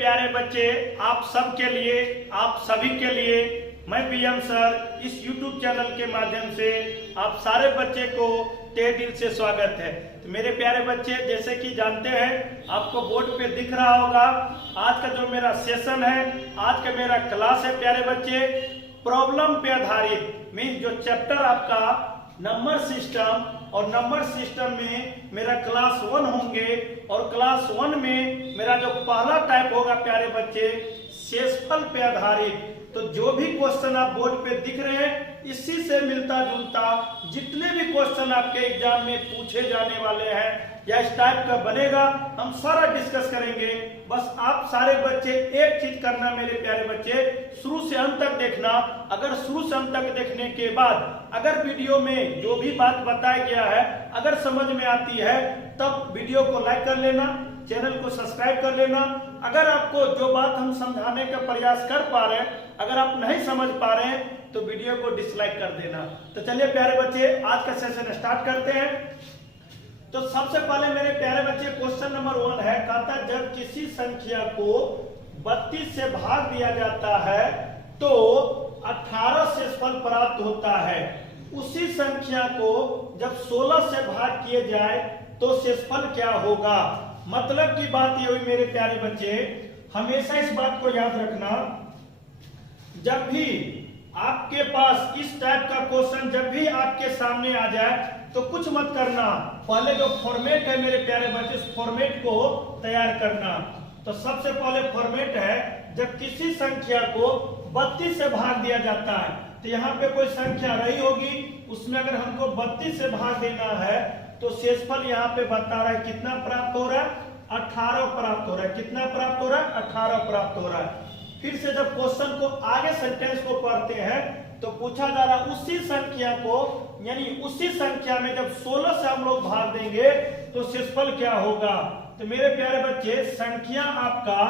प्यारे बच्चे, आप सबके लिए, आप सभी के लिए मैं पीएम सर इस YouTube चैनल के माध्यम से आप सारे बच्चे को तहे दिल से स्वागत है। तो मेरे प्यारे बच्चे, जैसे कि जानते हैं, आपको बोर्ड पे दिख रहा होगा आज का जो मेरा सेशन है, आज का मेरा क्लास है प्यारे बच्चे, प्रॉब्लम पे आधारित मीन्स जो चैप्टर आपका नंबर सिस्टम, और नंबर सिस्टम में मेरा क्लास 1 होंगे और क्लास 1 में मेरा जो पहला टाइप होगा प्यारे बच्चे शेषफल पे आधारित। तो जो भी क्वेश्चन आप बोर्ड पे दिख रहे हैं, इसी से मिलता जुलता जितने भी क्वेश्चन आपके एग्जाम में पूछे जाने वाले हैं या इस टाइप का बनेगा, हम सारा डिस्कस करेंगे। बस आप सारे बच्चे एक चीज करना मेरे प्यारे बच्चे, शुरू से अंत तक देखना। अगर शुरू से अंत तक देखने के बाद अगर वीडियो में जो भी बात बताया गया है अगर समझ में आती है, तब वीडियो को लाइक कर लेना, चैनल को सब्सक्राइब कर लेना। अगर आपको जो बात हम समझाने का प्रयास कर पा रहे हैं, अगर आप नहीं समझ पा रहे हैं, तो वीडियो को डिसलाइक कर देना। तो चलिए प्यारे बच्चे, आज का सेशन स्टार्ट करते हैं। तो सबसे पहले मेरे प्यारे बच्चे क्वेश्चन नंबर 1 है, कहता है जब किसी संख्या को 32 से भाग दिया जाता है तो 18 शेषफल प्राप्त होता है। उसी संख्या को जब 16 से भाग किए जाए तो शेषफल क्या होगा। मतलब की बात ये हुई मेरे प्यारे बच्चे, हमेशा इस बात को याद रखना, जब भी आपके पास इस टाइप का क्वेश्चन जब भी आपके सामने आ जाए तो कुछ मत करना, पहले जो फॉर्मेट है मेरे प्यारे बच्चे, इस फॉर्मेट को तैयार करना। तो सबसे पहले फॉर्मेट है, जब किसी संख्या को 32 से भाग दिया जाता है, तो यहाँ पे कोई संख्या रही होगी, उसमें अगर हमको 32 से भाग देना है तो शेषफल यहाँ पे बता रहा है कितना प्राप्त हो रहा है, 18 प्राप्त हो रहा है। कितना प्राप्त हो रहा है, 18 प्राप्त हो रहा है। फिर से जब क्वेश्चन को आगे सेंटेंस को पढ़ते हैं तो पूछा जा रहा है उसी संख्या को, यानी उसी संख्या में जब 16 से हम लोग भाग देंगे तो शेषफल क्या होगा। तो मेरे प्यारे बच्चे, संख्या आपका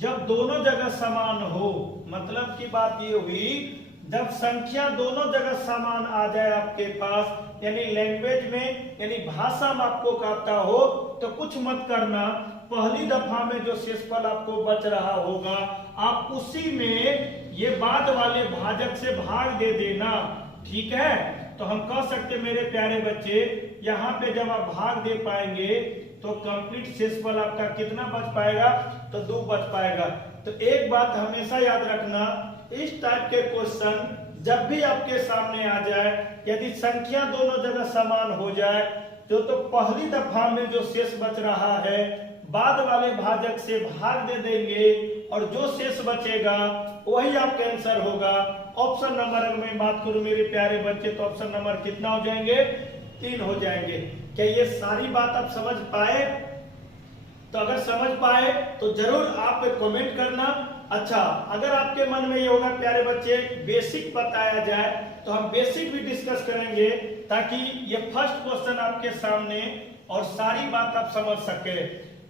जब दोनों जगह समान हो, मतलब की बात ये हुई जब संख्या दोनों जगह समान आ जाए आपके पास, यानी लैंग्वेज में यानी भाषा में आपको कहता हो, तो कुछ मत करना, पहली दफा में जो शेषफल आपको बच रहा होगा आप उसी में ये बाद वाले भाजक से भाग दे देना। ठीक है, तो हम कह सकते मेरे प्यारे बच्चे, यहाँ पे जब आप भाग दे पाएंगे तो कंप्लीट शेषफल आपका कितना बच पाएगा, तो 2 बच पाएगा। तो एक बात हमेशा याद रखना, इस टाइप के क्वेश्चन जब भी आपके सामने आ जाए, यदि संख्या दोनों जगह समान हो जाए तो पहली दफा में जो शेष बच रहा है बाद वाले भाजक से भाग दे देंगे और जो शेष बचेगा वही आपका आंसर होगा। ऑप्शन नंबर अगर मैं बात करूं मेरे प्यारे बच्चे, तो ऑप्शन नंबर कितना हो जाएंगे, 3 हो जाएंगे। क्या ये सारी बात आप समझ पाए? तो अगर समझ पाए तो जरूर आप कमेंट करना। अच्छा, अगर आपके मन में ये होगा प्यारे बच्चे बेसिक बताया जाए, तो हम बेसिक भी डिस्कस करेंगे ताकि ये फर्स्ट क्वेश्चन आपके सामने और सारी बात आप समझ सके।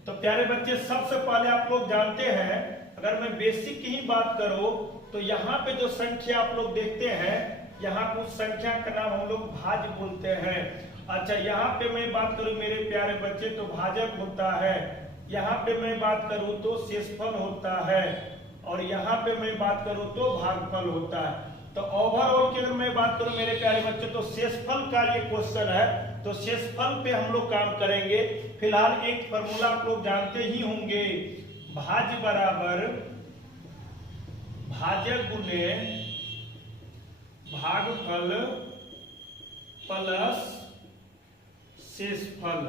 तो प्यारे बच्चे, सबसे पहले आप लोग जानते हैं, अगर मैं बेसिक की ही बात करूं तो यहाँ पे जो संख्या आप लोग देखते हैं, यहाँ कुछ संख्या का नाम हम लोग भाज्य बोलते हैं। अच्छा, यहाँ पे मैं बात करूं मेरे प्यारे बच्चे तो भाजक होता है, यहाँ पे मैं बात करूं तो शेषफल होता है, और यहाँ पे मैं बात करूं तो भागफल होता है। तो ओवरऑल की अगर मैं बात करूं मेरे प्यारे बच्चे तो शेषफल का ये क्वेश्चन है, तो शेषफल पे हम लोग काम करेंगे। फिलहाल एक फॉर्मूला आप लोग जानते ही होंगे, भाज्य बराबर भाजक गुने भागफल प्लस शेषफल।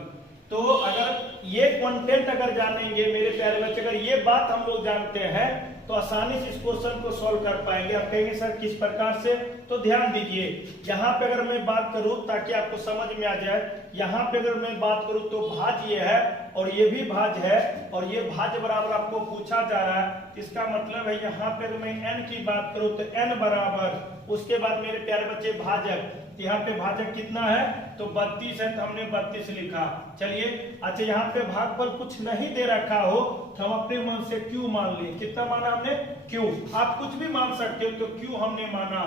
तो अगर ये कंटेंट अगर जानेंगे मेरे प्यारे बच्चे, अगर ये बात हम लोग जानते हैं तो आसानी से इस क्वेश्चन को सॉल्व कर पाएंगे। आप कहेंगे सर किस प्रकार से, तो ध्यान दीजिए, यहाँ पे अगर मैं बात करूं ताकि आपको समझ में आ जाए, यहाँ पे अगर मैं बात करूं तो भाज्य ये है और ये भी भाज्य है, और ये भाज्य बराबर आपको पूछा जा रहा है, इसका मतलब है यहाँ पे अगर मैं n की बात करूं तो n बराबर, उसके बाद मेरे प्यारे बच्चे भाजक, यहाँ पे भाजक कितना है, तो 32 है, तो हमने 32 लिखा। चलिए, अच्छा यहाँ पे भागफल कुछ नहीं दे रखा हो तो हम अपने मन से q मान लें। कितना माना हमने, q। आप कुछ भी मान सकते हो, तो q हमने माना।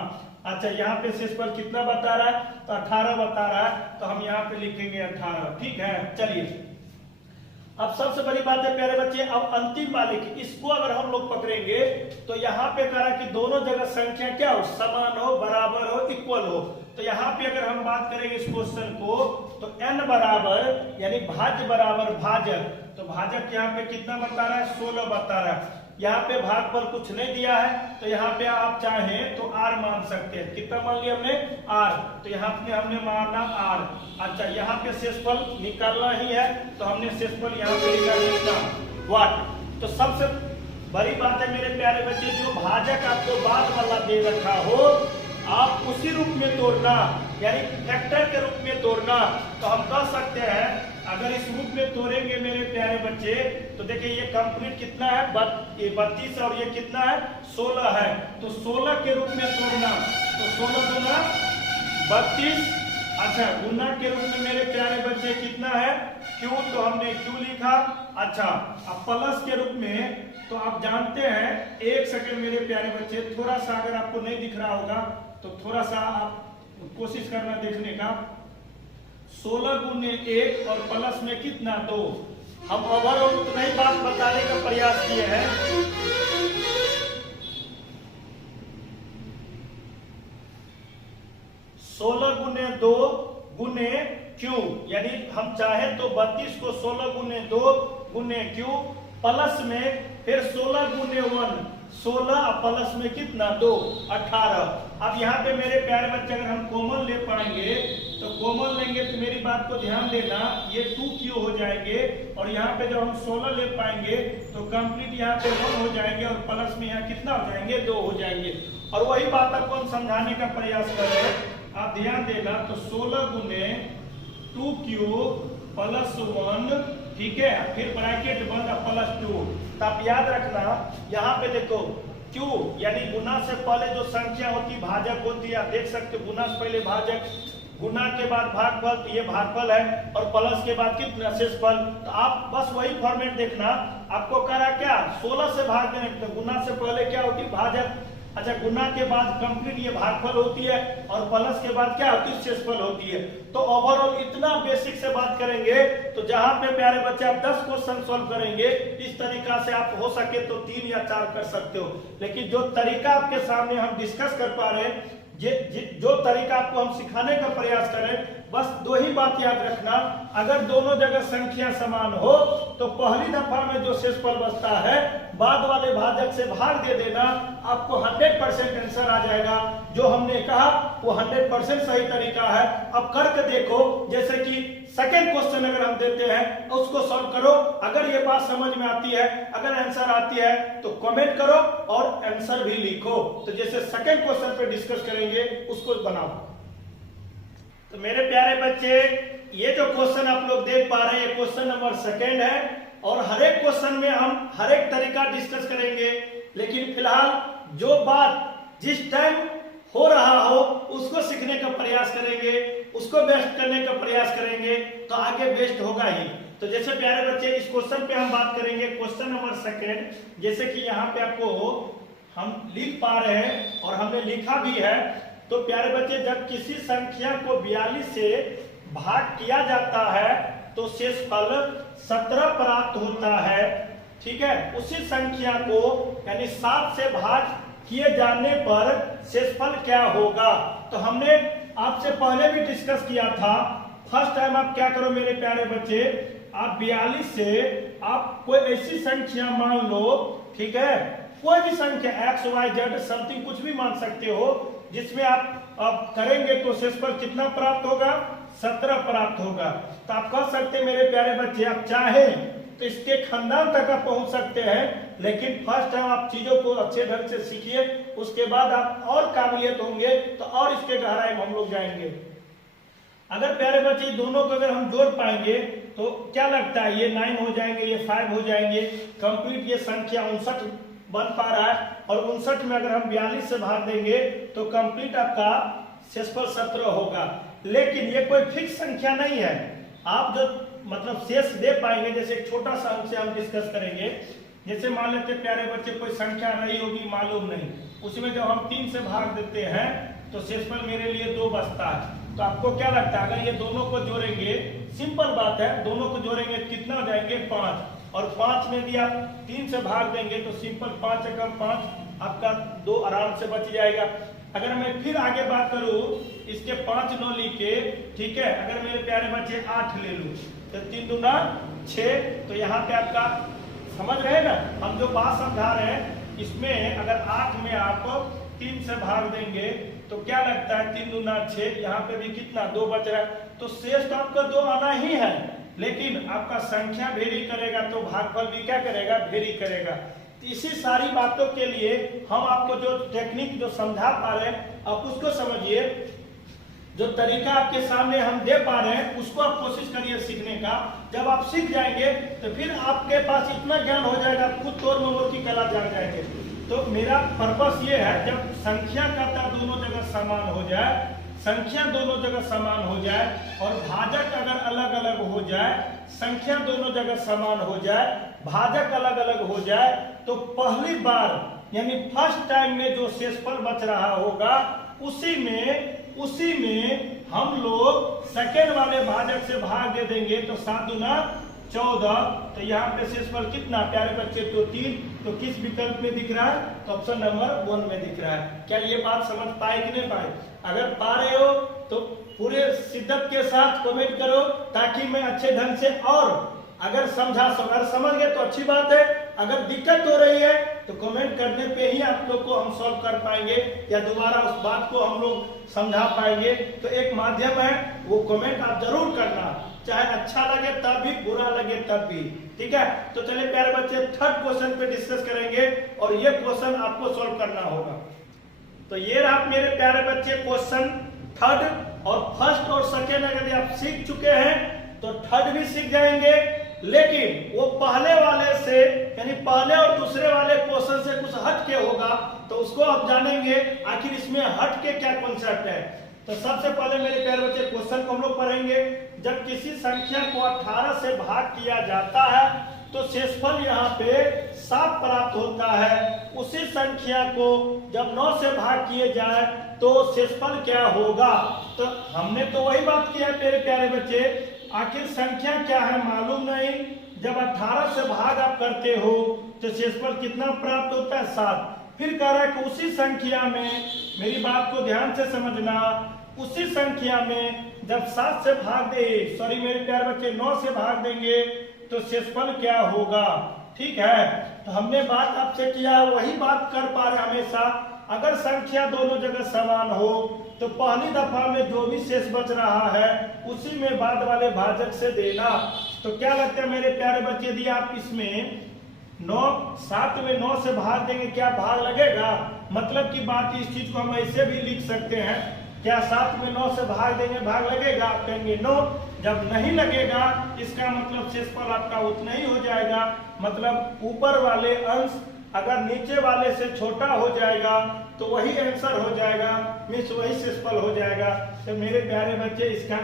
अच्छा, यहाँ पे शेषफल कितना बता रहा है, तो 18 बता रहा है, तो हम यहाँ पे लिखेंगे 18। ठीक है, चलिए अब सबसे बड़ी बात है प्यारे बच्चे, अब अंतिम वाले की इसको अगर हम लोग पकड़ेंगे तो यहाँ पे कह रहा है कि दोनों जगह संख्या क्या हो, समान हो, बराबर हो, इक्वल हो। तो यहाँ पे अगर हम बात करेंगे इस क्वेश्चन को तो n बराबर यानी भाज्य बराबर भाजक, तो भाजक यहाँ पे कितना बता रहा है, 16 बता रहा है। यहाँ पे भागफल कुछ नहीं दिया है तो यहाँ पे आप चाहें तो r मान सकते हैं। कितना मान लिया हमने, r, तो यहाँ पे हमने माना r। अच्छा यहाँ पे शेषफल निकालना ही है तो हमने शेषफल यहाँ पे निकालना वाट। तो सबसे बड़ी बात है मेरे प्यारे बच्चे, जो भाजक आपको बाद वाला दे रखा हो आप उसी रूप में तोड़ना, यानी फैक्टर के रूप में तोड़ना। तो हम कह सकते हैं अगर इस रूप में तोड़ेंगे मेरे प्यारे बच्चे तो देखिए ये कंप्लीट कितना है, 32 और ये कितना है, 16 है। तो 16 के रूप में तोड़ना, तो 16 गुना 32, अच्छा गुना के रूप में मेरे प्यारे बच्चे कितना है, क्यों, तो हमने क्यों लिखा। अच्छा अब प्लस के रूप में तो आप जानते हैं, एक सेकंड मेरे प्यारे बच्चे, थोड़ा सा अगर आपको नहीं दिख रहा होगा तो थोड़ा सा आप कोशिश करना देखने का। 16 गुने 1 और प्लस में कितना 2। हम ओवरऑल उतना ही बात बताने का प्रयास किए हैं। 16 गुने 2 गुने क्यू, यानी हम चाहे तो 32 को 16 गुने 2 गुने क्यू प्लस में फिर 16 गुने 1, 16 प्लस में कितना 2, 18। अब यहाँ पे मेरे प्यारे बच्चे अगर हम कॉमन ले पाएंगे तो कॉमन लेंगे तो मेरी बात को ध्यान देना, ये 2q हो जाएंगे और यहाँ पे जब हम 16 ले पाएंगे तो कंप्लीट यहाँ पे 1 हो जाएंगे और प्लस में यहाँ कितना हो जाएंगे, 2 हो जाएंगे। और वही बात आपको हम समझाने का प्रयास कर रहे हैं, आप ध्यान देना। तो 16 गुने 2q प्लस 1, ठीक है, फिर ब्रैकेट बंद प्लस 2। तो आप याद रखना यहाँ पे देखो q यानी गुना से पहले जो संख्या होती भाजक होती है, आप देख सकते हो गुना से पहले भाजक, गुना के बाद भागफल, तो ये भागफल है और प्लस के बाद कितना शेषफल। तो आप बस वही फॉर्मेट देखना, आपको कह रहा क्या 16 से भाग देने, तो गुना से पहले क्या होती भाजक, अच्छा गुना के बाद कंप्लीट ये भागफल होती है और प्लस के बाद क्या होती है, शेषफल होती है। तो ओवरऑल इतना बेसिक से बात करेंगे तो जहां पे प्यारे बच्चे आप 10 क्वेश्चन सॉल्व करेंगे इस तरीका से आप हो सके तो 3 या 4 कर सकते हो। लेकिन जो तरीका आपके सामने हम डिस्कस कर पा रहे हैं, जो तरीका आपको हम सिखाने का प्रयास करें, बस 2 ही बात याद रखना, अगर दोनों जगह संख्या समान हो तो पहली दफा में जो शेषफल बचता है बाद वाले भाजक से भाग दे देना, आपको 100% आंसर आ जाएगा। जो हमने कहा वो 100% सही तरीका है। अब करके देखो, जैसे कि सेकेंड क्वेश्चन अगर हम देते हैं उसको सॉल्व करो, अगर ये बात समझ में आती है, अगर आंसर आती है तो कमेंट करो और आंसर भी लिखो। तो जैसे सेकेंड क्वेश्चन पे डिस्कस करेंगे उसको बनाओ। तो मेरे प्यारे बच्चे ये जो क्वेश्चन आप लोग देख पा रहे हैं क्वेश्चन नंबर 2 है और हर एक क्वेश्चन में हम हर एक तरीका डिस्कस करेंगे। लेकिन फिलहाल जो बात जिस टाइम हो रहा हो उसको सीखने का प्रयास करेंगे, उसको बेस्ट करने का प्रयास करेंगे तो आगे बेस्ट होगा ही। तो जैसे प्यारे बच्चे इस क्वेश्चन पे हम बात करेंगे, क्वेश्चन नंबर 2, जैसे कि यहाँ पे आपको हम लिख पा रहे हैं और हमने लिखा भी है। तो प्यारे बच्चे जब किसी संख्या को 42 से भाग किया जाता है तो शेषफल 17 प्राप्त होता है, ठीक है। उसी संख्या को यानी 7 से भाग किए जाने पर शेषफल क्या होगा। तो हमने आपसे पहले भी डिस्कस किया था। फर्स्ट टाइम आप क्या करो मेरे प्यारे बच्चे, आप 42 से आप कोई ऐसी संख्या मान लो, ठीक है, कोई भी संख्या x y z समथिंग कुछ भी मान सकते हो, जिसमें आप करेंगे तो शेषफल कितना प्राप्त होगा, 17 प्राप्त होगा। तो आप कह सकते हैं मेरे प्यारे बच्चे आप चाहें तो इसके खानदान तक आप पहुंच सकते हैं, लेकिन फर्स्ट टाइम आप चीजों को अच्छे ढंग से सीखिए, उसके बाद आप और काबिलियत होंगे तो और इसके गहराई में हम लोग जाएंगे। अगर प्यारे बच्चे दोनों को अगर हम जोड़ पाएंगे तो क्या लगता है ये 9 हो जाएंगे, ये 5 हो जाएंगे, कंप्लीट ये संख्या 59 बन पा रहा है और 59 में अगर हम 42 से भाग देंगे तो कंप्लीट आपका शेषफल 17 होगा। लेकिन ये कोई फिक्स संख्या नहीं है, आप जो मतलब शेष दे पाएंगे। जैसे एक छोटा सा अंश हम डिस्कस करेंगे, जैसे मान लेते प्यारे बच्चे कोई संख्या रही होगी मालूम नहीं, उसमें जब हम 3 से भाग देते हैं तो शेषफल मेरे लिए 2 बचता है। तो आपको क्या लगता है अगर ये दोनों को जोड़ेंगे, सिंपल बात है, दोनों को जोड़ेंगे कितना हो जाएंगे 5, और 5 में भी आप 3 से भाग देंगे तो सिंपल 5 एकम 5 आपका 2 आराम से बच जाएगा। अगर मैं फिर आगे बात करूं इसके 5 9 लिखे, ठीक है, अगर मेरे प्यारे बच्चे 8 ले लूं तो 3 दूना 6, तो यहाँ पे आपका समझ रहे हैं ना हम जो बात समझा रहे हैं, इसमें अगर 8 में आप 3 से भाग देंगे तो क्या लगता है 3 दूना 6, यहाँ पे भी कितना 2 बच रहा है, तो शेष तो आपका 2 आना ही है, लेकिन आपका संख्या वेरी करेगा तो भागफल भी क्या करेगा, वेरी करेगा। इसी सारी बातों के लिए हम आपको जो टेक्निक जो समझा पा रहे हैं आप उसको समझिए, जो तरीका आपके सामने हम दे पा रहे हैं उसको आप कोशिश करिए सीखने का। जब आप सीख जाएंगे तो फिर आपके पास इतना ज्ञान हो जाएगा, खुद तोड़ मरोड़ की कला जान जाएंगे। तो मेरा पर्पस ये है, जब संख्या का दोनों जगह समान हो जाए, संख्या दोनों जगह समान हो जाए और भाजक अगर अलग अलग हो जाए, संख्या दोनों जगह समान हो जाए, भाजक अलग अलग हो जाए, तो पहली बार यानी फर्स्ट टाइम में जो शेषफल बच रहा होगा उसी में हम लोग सेकेंड वाले भाजक से भाग दे देंगे, तो 7 दूना 14, तो यहाँ पे शेषफल कितना प्यारे बच्चे, तो 3, तो किस विकल्प में दिख रहा है, तो ऑप्शन नंबर 1 में दिख रहा है। क्या ये बात समझ पाए कि नहीं पाए? अगर पा रहे हो तो पूरे शिद्दत के साथ कमेंट करो ताकि मैं अच्छे ढंग से, और अगर समझ गए तो अच्छी बात है, अगर दिक्कत हो रही है तो कमेंट करने पे ही आप लोग को हम सॉल्व कर पाएंगे या दोबारा उस बात को हम लोग समझा पाएंगे। तो एक माध्यम है, वो कमेंट आप जरूर करना, चाहे अच्छा लगे तब भी, बुरा लगे तब भी, ठीक है। तो चलिए प्यारे बच्चे थर्ड क्वेश्चन पे डिस्कस करेंगे और ये क्वेश्चन आपको सॉल्व करना होगा। तो ये रहा मेरे प्यारे बच्चे क्वेश्चन थर्ड, और फर्स्ट और सेकेंड अगर आप सीख चुके हैं तो थर्ड भी सीख जाएंगे, लेकिन वो पहले वाले से यानी पहले और दूसरे वाले क्वेश्चन से कुछ हट के होगा, तो उसको आप जानेंगे आखिर इसमें हट के क्या कॉन्सेप्ट है। तो सबसे पहले मेरे प्यारे बच्चे क्वेश्चन को हम लोग पढ़ेंगे। जब किसी संख्या को 18 से भाग किया जाता है तो शेषफल यहाँ पे 7 प्राप्त होता है। उसी संख्या को जब 9 से भाग किए जाए तो शेषफल क्या होगा। तो हमने तो वही बात की है मेरे प्यारे बच्चे, आखिर संख्या क्या है मालूम नहीं, जब 18 से भाग आप करते हो तो शेषफल कितना प्राप्त होता है 7। फिर कह रहा है कि उसी संख्या में, मेरी बात को ध्यान से समझना, उसी संख्या में जब 7 से भाग दे, सॉरी मेरे प्यारे बच्चे 9 से भाग देंगे तो शेषफल क्या होगा। ठीक है, तो हमने बात आपसे किया, वही बात कर पा रहे हमेशा। अगर संख्या दोनों जगह समान हो तो पहली दफा में जो भी शेष बच रहा है उसी में बाद वाले भाजक से देना। तो क्या लगता है मेरे प्यारे बच्चे, यदि आप इसमें 7 में 9 से भाग देंगे क्या भाग लगेगा। मतलब की बात, इस चीज को हम ऐसे भी लिख सकते हैं, क्या 7 में 9 से भाग देंगे भाग लगेगा, आप कहेंगे नो। जब नहीं लगेगा इसका मतलब शेषफल आपका उतना ही हो जाएगा, मतलब ऊपर वाले अंश अगर नीचे वाले से छोटा हो जाएगा तो वही आंसर हो जाएगा, मीन्स वही शेषफल हो जाएगा। तो मेरे प्यारे बच्चे इसका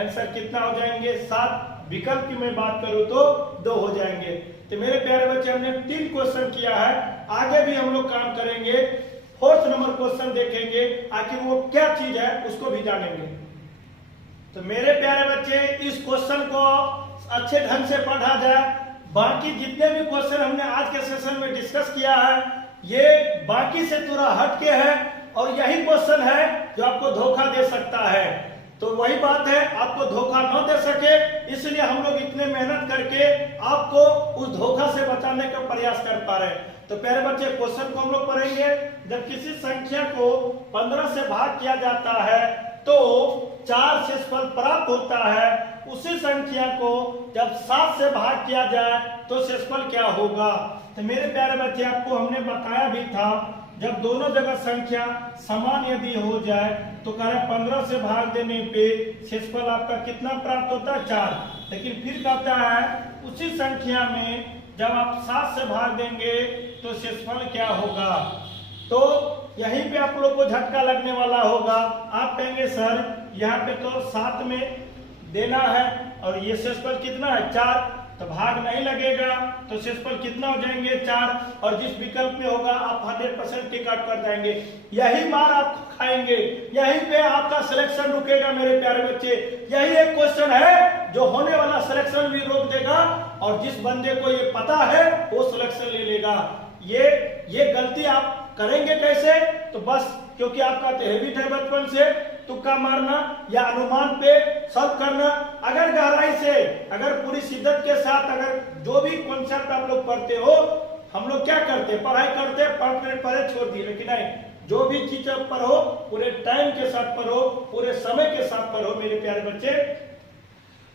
आंसर कितना हो जाएंगे 7। विकल्प की मैं बात करूं तो 2 हो जाएंगे। तो मेरे प्यारे बच्चे हमने 3 क्वेश्चन किया है, आगे भी हम लोग काम करेंगे। 4th नंबर क्वेश्चन देखेंगे, आखिर वो क्या चीज है उसको भी जानेंगे। तो मेरे प्यारे बच्चे इस क्वेश्चन को अच्छे ढंग से पढ़ा जाए। बाकी जितने भी क्वेश्चन हमने आज के सेशन में डिस्कस किया है ये बाकी से थोड़ा हटके है और यही क्वेश्चन है जो आपको धोखा दे सकता है। तो वही बात है, आपको धोखा न दे सके इसलिए हम लोग इतने मेहनत करके आपको उस धोखा से बचाने का प्रयास कर पा रहे हैं। तो प्यारे बच्चे क्वेश्चन को हम लोग पढ़ेंगे। जब किसी संख्या को 15 से भाग किया जाता है तो 4 शेषफल प्राप्त होता है। उसी संख्या को जब 7 से भाग किया जाए तो शेषफल क्या होगा। तो मेरे प्यारे बच्चे आपको हमने बताया भी था, जब दोनों जगह संख्या समान यदि हो जाए तो कह रहे 15 से भाग देने पे शेषफल आपका कितना प्राप्त होता है 4। लेकिन फिर कहता है उसी संख्या में जब आप 7 से भाग देंगे तो शेषफल क्या होगा। तो यहीं पे आप लोग को झटका लगने वाला होगा। आप कहेंगे सर यहाँ पे तो 7 में देना है और ये शेषफल कितना है 4, तो भाग नहीं लगेगा तो शेषफल कितना हो जाएंगे 4, और जिस विकल्प में होगा आप 100% टिक आउट कर जाएंगे। यही मार आप खाएंगे, यहीं पे आपका सिलेक्शन रुकेगा मेरे प्यारे बच्चे। यही एक क्वेश्चन है जो होने वाला सिलेक्शन भी रोक देगा, और जिस बंदे को ये पता है वो सिलेक्शन ले लेगा। ये गलती आप करेंगे कैसे? तो बस क्योंकि आपका तो हैबिट है बचपन से तुक्का मारना या अनुमान पे सॉल्व करना। अगर गहराई से, अगर पूरी शिद्दत के साथ, अगर जो भी कॉन्सेप्ट आप लोग पढ़ते हो, हम लोग क्या करते, पढ़ाई करते, पढ़े छोड़ दिए, लेकिन नहीं, जो भी चीज आप पढ़ो पूरे टाइम के साथ पढ़ो, पूरे समय के साथ पढ़ो मेरे प्यारे बच्चे।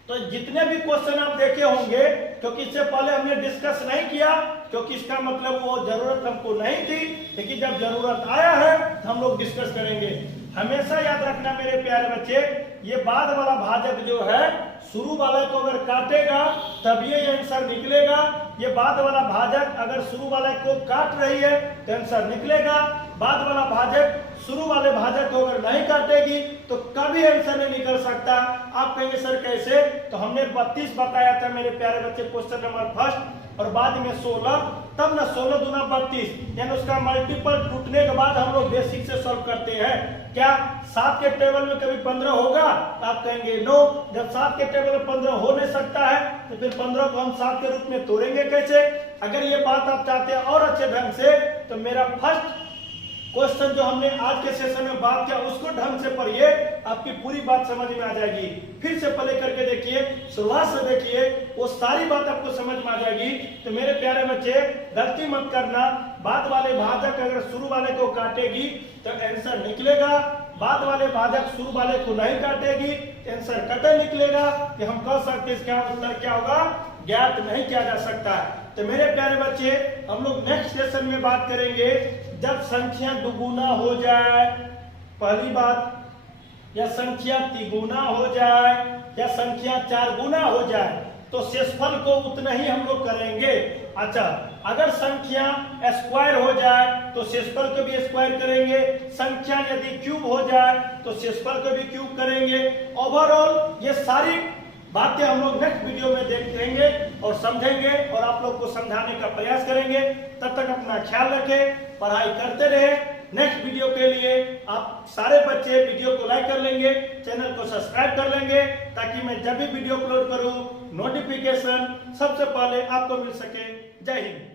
तो जितने भी क्वेश्चन आप देखे होंगे, क्योंकि इससे पहले हमने डिस्कस नहीं किया, क्योंकि इसका मतलब वो जरूरत हमको नहीं थी, लेकिन जब जरूरत आया है तो हम लोग डिस्कस करेंगे। हमेशा याद रखना मेरे प्यारे बच्चे, ये बाद वाला भाजक जो है शुरू वाले को अगर काटेगा तब ये आंसर निकलेगा। ये बाद वाला भाजक अगर शुरू वाले को काट रही है तो आंसर निकलेगा। बाद वाला भाजक शुरू वाले भाजक को अगर नहीं काटेगी तो कभी आंसर नहीं निकल सकता। आप कहेंगे सर कैसे? तो हमने 32 बताया था मेरे प्यारे बच्चे क्वेश्चन नंबर फर्स्ट, और बाद में 16, तब ना 16 दूना 32, यानी उसका मल्टीपल टूटने के बाद हम लोग बेसिक से सॉल्व करते हैं। क्या 7 के टेबल में कभी 15 होगा? आप कहेंगे नो। जब 7 के टेबल में 15 हो नहीं सकता है तो फिर 15 को हम 7 के रूप में तोड़ेंगे कैसे? अगर ये बात आप चाहते हैं और अच्छे ढंग से, तो मेरा फर्स्ट क्वेश्चन जो हमने आज के सेशन में बात किया उसको ढंग से पढ़िए, आपकी पूरी बात समझ में आ जाएगी। फिर से प्ले करके देखिए, शुरुआत से देखिए, वो सारी बात आपको समझ में आ जाएगी। तो मेरे प्यारे बच्चे गलती मत करना, बाद वाले भाजक अगर शुरू वाले को काटेगी तो आंसर निकलेगा, बाद वाले भाजक शुरू वाले को नहीं काटेगी तो आंसर कटे निकलेगा। कि हम कह सकते इसका उत्तर क्या होगा, ज्ञात नहीं किया जा सकता। तो मेरे प्यारे बच्चे, हम लोग नेक्स्ट सेशन में बात करेंगे जब संख्या दुगुना हो जाए, पहली बात, या संख्या तिगुना हो जाए, या संख्या 4 गुना हो जाए, तो शेषफल को उतना ही हम लोग करेंगे। अच्छा, अगर संख्या स्क्वायर हो जाए तो शेषफल को भी स्क्वायर करेंगे, संख्या यदि क्यूब हो जाए तो शेषफल को भी क्यूब करेंगे। ओवरऑल ये सारी बातें हम लोग नेक्स्ट वीडियो में देखेंगे और समझेंगे, और आप लोग को समझाने का प्रयास करेंगे। तब तक अपना ख्याल रखें, पढ़ाई करते रहे। नेक्स्ट वीडियो के लिए आप सारे बच्चे वीडियो को लाइक कर लेंगे, चैनल को सब्सक्राइब कर लेंगे, ताकि मैं जब भी वीडियो अपलोड करूं नोटिफिकेशन सबसे पहले आपको मिल सके। जय हिंद।